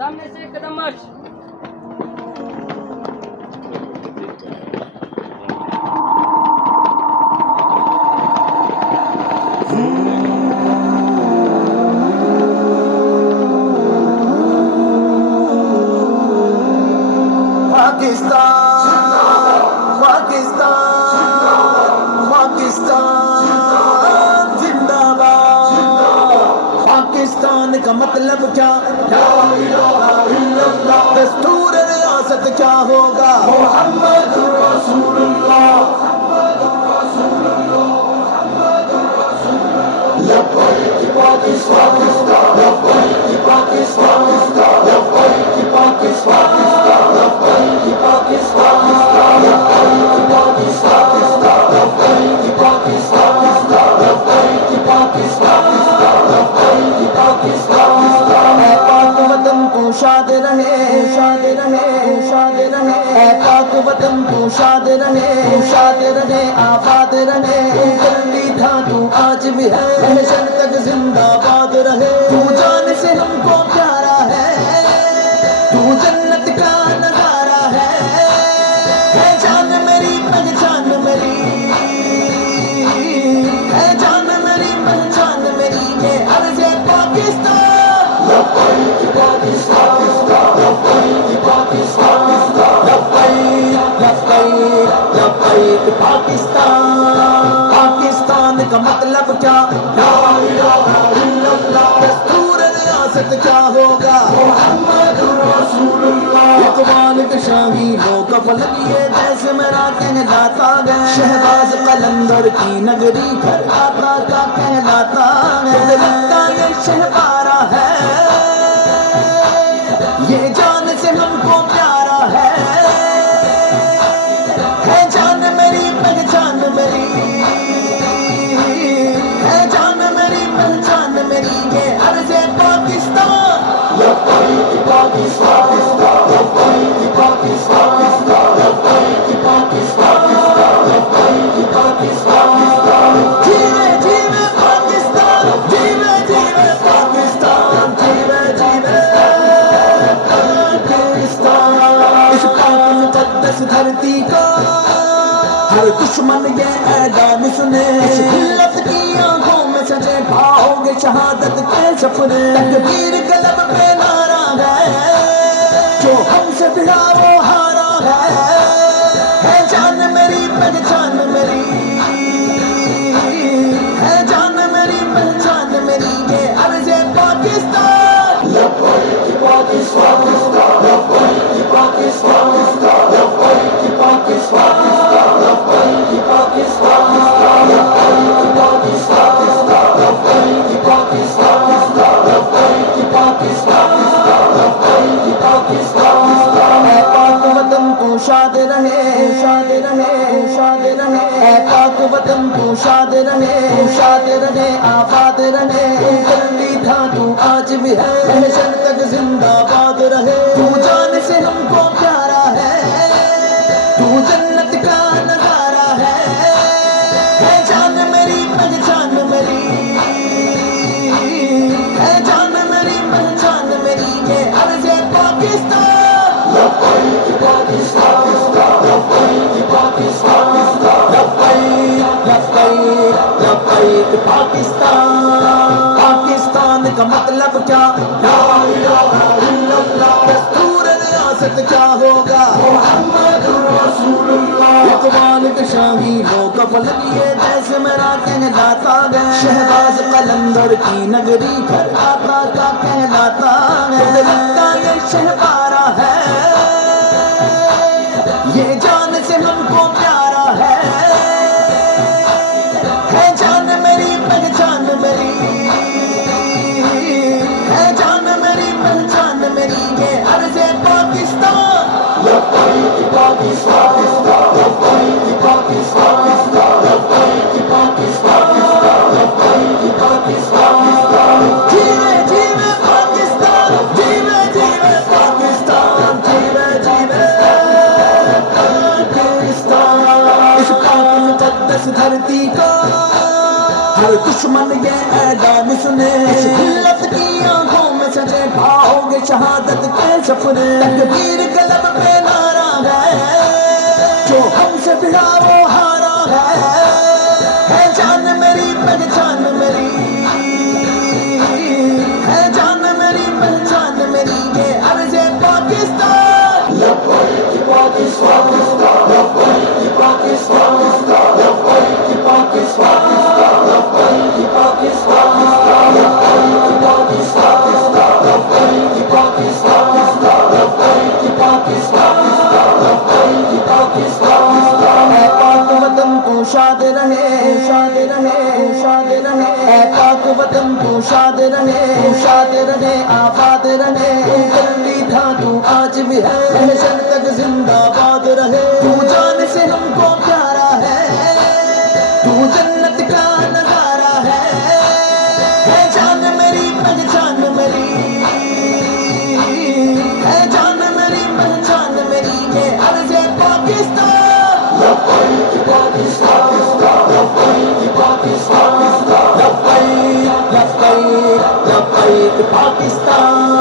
سامنے سے ایک قدم مارچ. پاکستان کا مطلب کیا؟ دستور ریاست کیا ہوگا؟ محمد رسول اللہ. لبیک پاکستان، لبیک پاکستان، لبیک پاکستان، لبیک پاکستان، لبیک پاکستان، لبیک پاکستان، لبیک پاکستان، لبیک پاکستان. اے پاک وطن تو شاد رہے، شاد رہے، شاد رہے. اے پاک وطن تو شاد رہے، شاد رہے، آباد رہے. دلی تھا تو آج بھی ہے، محشر تک زندہ باد رہے. تو جان سے ہم کو پیارا ہے، تو جنت کا نظارہ ہے. ہے جان میری پہچان میری، ہے جان میری پہچان میری، یہ عرض پاکستان. لبیک پاکستان، لبیک پاکستان، لبیک لبیک لبیک پاکستان. پاکستان کا مطلب کیا؟ لا الہ الا اللہ. دستور ریاست کیا ہوگا؟ محمد رسول اللہ. اقبال کے شاہینوں کا فلک یہ جیسے میرا کہلاتا ہے. شہباز قلندر کی نگری گھر آقا کا کہلاتا ہے. دل کا یہ شہبارہ ہے، یہ جان سے ہم کو پیارا ہے. ہے جان میری پہچان میری، ہے جان میری پہچان میری، یہ عرض پاکستان. لبیک پاکستان، لبیک پاکستان، لبیک پاکستان، لبیک پاکستان. جیوے جیوے پاکستان، جیوے جیوے پاکستان، جیوے جیوے پاکستان. اس پاک مقدس دھرتی کا ہر دشمن یہ اعلان سنے، اس ملت کی آنکھوں میں سجے پاؤ گے شہادت کے سپنے. تکبیر کے لب پہ نعرہ ہے، جو ہم سے بڑا وہ ہارا ہے. ہے جان میری پہچان میری، ہے جان میری پہچان میری، یہ عرض پاکستان. لبیک پاکستان، لبیک پاکستان، لبیک پاکستان، لبیک پاکستان، لبیک پاکستان، لبیک پاکستان، لبیک پاکستان، لبیک پاکستان. اے پاک وطن تو شاد رہے، شاد رہے، شاد رہے. اے پاک وطن تو شاد رہے، شاد رہے، آباد رہے. دلی تھا تو آج بھی ہے، محشر تک زندہ باد رہے. تو جان سے ہم کو پیارا ہے، تو جنت کا نظارہ ہے. ہے جان میری پہچان میری، ہے جان میری پہچان میری، یہ عرض پاکستان. لبیک پاکستان، لبیک پاکستان، لبیک لبیک لبیک پاکستان. پاکستان کا مطلب کیا؟ لا الہ الا اللہ. دستور ریاست کیا ہوگا؟ محمد رسول اللہ. اقبال کے شاہینوں کا فلک یہ جیسے میرا کہلاتا ہے. شہباز قلندر کی نگری گھر آقا کا کہلاتا ہے. دل کا یہ شہبارہ ہے، یہ جان سے ہم کو پیارا ہے. ہے جان میری پہچان میری، ہے جان میری پہچان میری، یہ عرض پاکستان. لبیک پاکستان، لبیک پاکستان، لبیک پاکستان، لبیک پاکستان. جیوے جیوے پاکستان، جیوے جیوے پاکستان، جیوے جیوے پاکستان. اس پاک مقدس دھرتی کا ہر دشمن یہ اعلان سنے، اس ملت کی آنکھوں میں سجے پاؤ گے شہادت کے سفر تکبیر قلب پہ نعرہ ہے جو ہم سے بڑا وہ ہارا ہے جان میری پہچان میری ہے جان میری پہچان میری یہ عرض پاکستان لبیک پاکستان لبیک پاکستان لبیک پاکستان لبیک پاکستان لبیک پاکستان لبیک پاکستان لبیک پاکستان لبیک پاکستان اے پاک وطن تو شاد رہے شاد رہے شاد رہے اے پاک وطن تو شاد رہے آباد رہے دلی تھا تو آج بھی ہے محشر تک زندہ باد رہے تو جان سے ہم کو پیارا ہے تو جنت کا نظارہ ہے جان میری پہچان میری ہے جان میری پہچان میری یہ عرض پاکستان لبیک پاکستان لبیک پاکستان لبیک لبیک لبیک پاکستان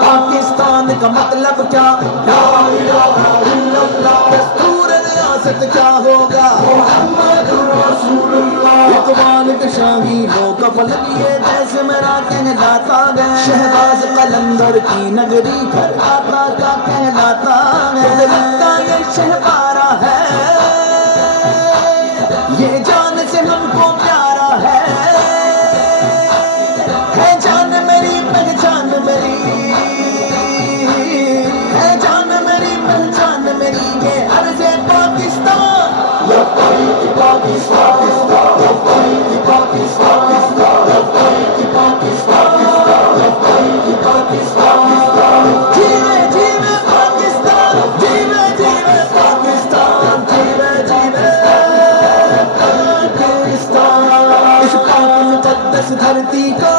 پاکستان کا مطلب کیا لا الہ الا اللہ دستور ریاست کیا ہوگا محمد رسول اللہ اقبال کے شاہینوں کا فلک یہ جیسے میرا کہلاتا ہے شہباز قلندر کی نگری گھر آقا کا کہلاتا ہے دل کا یہ شہبارہ ہے یہ جان سے ہم کو پیارا ہے جان میری پہچان میری ہے جان میری پہچان میری یہ عرض پاکستان لبیک پاکستان لبیک پاکستان لبیک پاکستان لبیک پاکستان جیوے جیوے پاکستان جیوے جیوے پاکستان جیوے جیوے پاکستان اس پاک مقدس دھرتی کا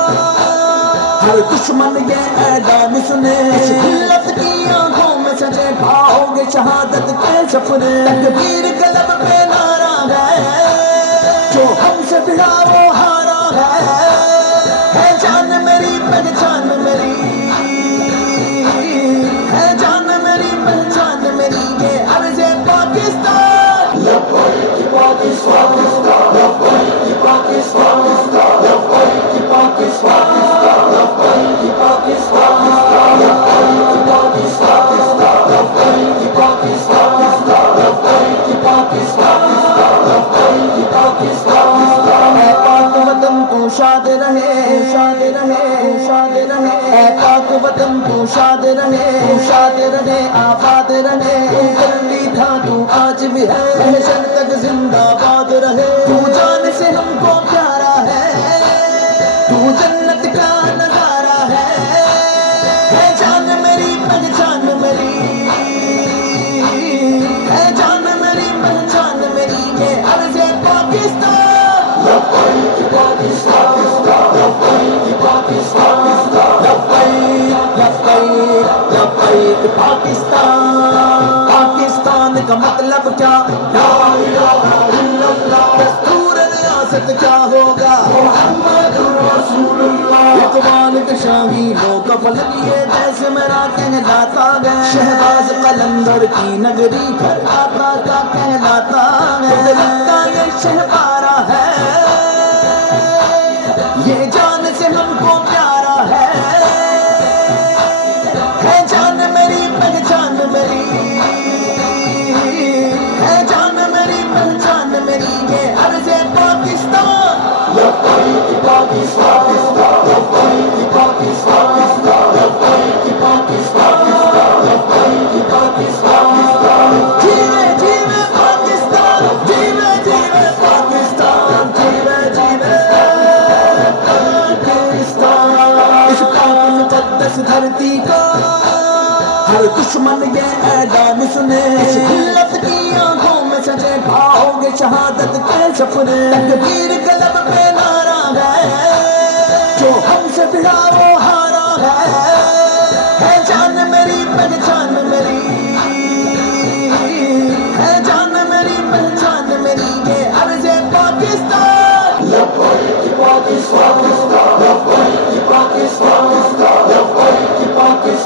ہر دشمن یہ اعلان سنے اس ملت کی آنکھوں میں سجے پاؤ گے شہادت کے سفر تکبیر قلب پہ نعرہ ہے جو ہم سے بڑا وہ ہارا ہے جان میری پہچان میری ہے جان میری پہچان میری یہ عرض پاکستان لبیک پاکستان لبیک پاکستان لبیک پاکستان لبیک پاکستان لبیک پاکستان لبیک پاکستان لبیک پاکستان لبیک پاکستان اے پاک وطن تو شاد رہے شاد رہے شاد رہے اے پاک وطن تو شاد رہے آباد رہے دلی تھا تو آج بھی ہے محشر تک زندہ باد رہے تو جان سے ہم کو پیارا ہے تو جنت کا نظارہ ہے جان میری پہچان میری ہے جان میری پہچان میری یہ عرض پاکستان لبیک پاکستان لبیک پاکستان لبیک لبیک لبیک پاکستان پاکستان کا مطلب کیا لا الہ الا اللہ دستور ریاست کیا ہوگا محمد رسول اللہ اقبال کے شاہینوں کا فلک یہ جیسے میرا کہلاتا ہے شہباز قلندر کی نگری گھر آقا کا کہلاتا ہے دل کا یہ شہبارہ ہے یہ جان سے ہم کو پیارا ہے جان میری پہچان میری ہے جان میری پہچان میری یہ عرض پاکستان لبیک پاکستان لبیک پاکستان لبیک پاکستان لبیک پاکستان جیوے جیوے پاکستان جیوے جیوے پاکستان جیوے جیوے پاکستان اس پاک مقدس دھرتی کا ہر دشمن یہ اعلان سنے اس ملت کی آنکھوں میں سجے پاؤ گے شہادت کے سفر تکبیر قلب پہ نعرہ ہے جو ہم سے بڑا وہ ہارا ہے جان میری پہچان میری ہے جان میری پہچان میری یہ عرض پاکستان لبیک پاکستان لبیک پاکستان لبیک پاکستان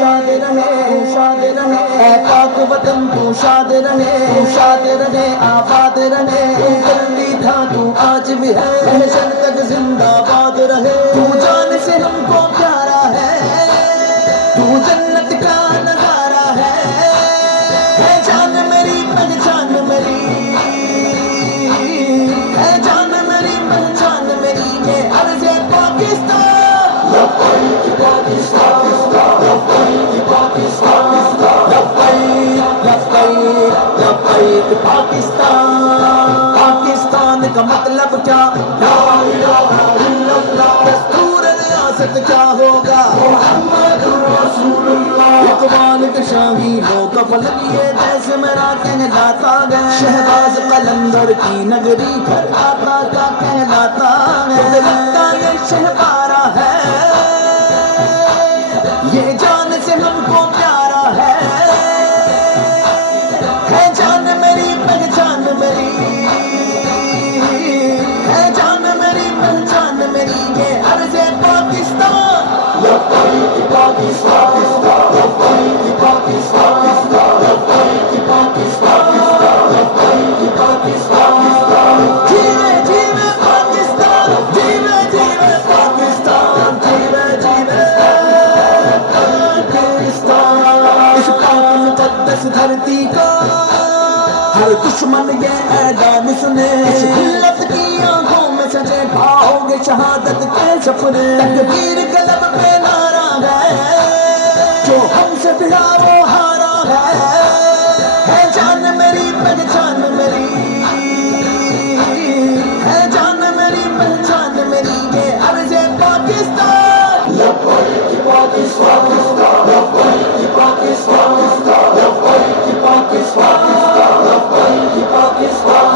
شاد رہے شاد رہے، اے پاک وطن تو شاد رہے شاد رہے، آباد رہے، جلدی تھا تو آج بھی ہے، محشر تک زندہ باد رہے، تو جان سے ہم کو پیارا ہے، تو جنت کا نظارہ ہے جان میری پہچان میری، ہے جان میری پہچان میری، یہ عرض پاکستان، لبیک پاکستان، لبیک پاکستان، لبیک لبیک لبیک پاکستان، پاکستان کا مطلب کیا؟ لا الہ الا اللہ، دستور ریاست کیا ہوگا؟ محمد رسول اللہ، اقبال کے شاہینوں کا فلک یہ جیسے میرا کہلاتا ہے، شہباز قلندر کی نگری گھر آقا کا کہلاتا ہے، دل کا یہ شہبارہ ہے، یہ جان سے ہم کو پیارا ہے جان میری پہچان میری، ہے جان میری پہچان میری، یہ عرض پاکستان، لبیک پاکستان، لبیک پاکستان، لبیک پاکستان، لبیک پاکستان، جیوے جیوے پاکستان، جیوے جیوے پاکستان، جیوے جیوے پاکستان، اس پاک مقدس دھرتی کا ہر دشمن یہ اعلان سنے، اس ملت کی آنکھوں میں سجے پاؤ گے شہادت کے سپنے، تکبیر قلب پہ نعرہ ہے، جو ہم سے بڑا وہ ہارا ہے جان میری پہچان میری، ہے جان میری پہچان میری، یہ عرض پاکستان، لبیک پاکستان، لبیک پاکستان، لبیک پاکستان، لبیک پاکستان،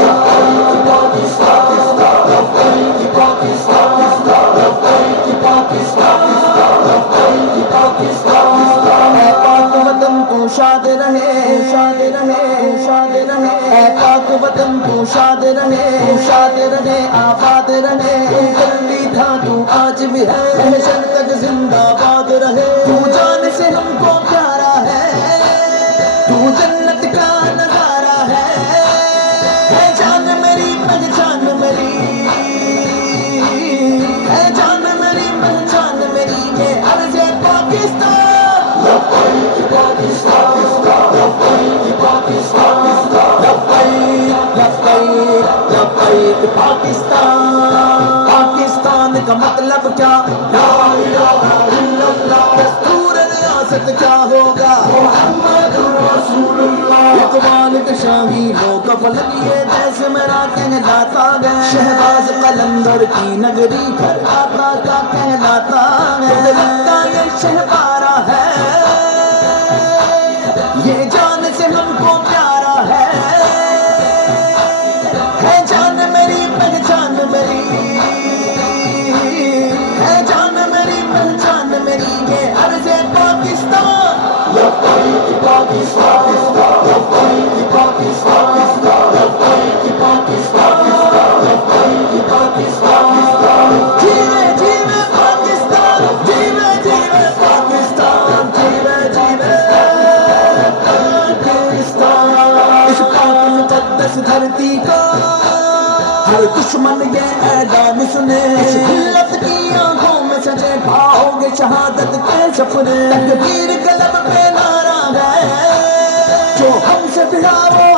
لبیک پاکستان، لبیک پاکستان، لبیک پاکستان، لبیک پاکستان، اے پاک وطن تو شاد رہے شاد رہے شاد رہے، اے پاک وطن تو شاد رہے شاد رہے، آباد رہے، جلدی تھا تو آج بھی ہے، محشر تک زندہ باد رہے، تو جان سے ہم کو پیارا ہے، تو جنت کا نظارہ ہے جان میری پہچان میری، ہے جان میری پہچان میری، یہ عرض پاکستان، لبیک پاکستان، لبیک پاکستان، لبیک لبیک لبیک پاکستان، پاکستان کا مطلب کیا؟ لا الہ الا اللہ، دستور ریاست کیا ہوگا؟ محمد رسول اللہ، اقبال کے شاہینوں کا فلک یہ جیسے میرا کہلاتا ہے، شہباز قلندر کی نگری گھر آقا کا کہلاتا ہے، دل کا یہ شہبارہ ہے، یہ جان سے ہم کو پیارا ہے جان میری پہچان میری، ہے جان میری پہچان میری، یہ عرض پاکستان، لبیک پاکستان، لبیک پاکستان، لبیک پاکستان، لبیک پاکستان، جیوے جیوے پاکستان، جیوے جیوے پاکستان، جیوے جیوے پاکستان، اس پاک مقدس دھرتی کا ہر دشمن یہ اعلان سنے، اس ملت کی آنکھوں میں سجے پاؤ گے شہادت کے سپنے، تکبیر قلب پہ نعرہ ہے، جو ہم سے بڑا وہ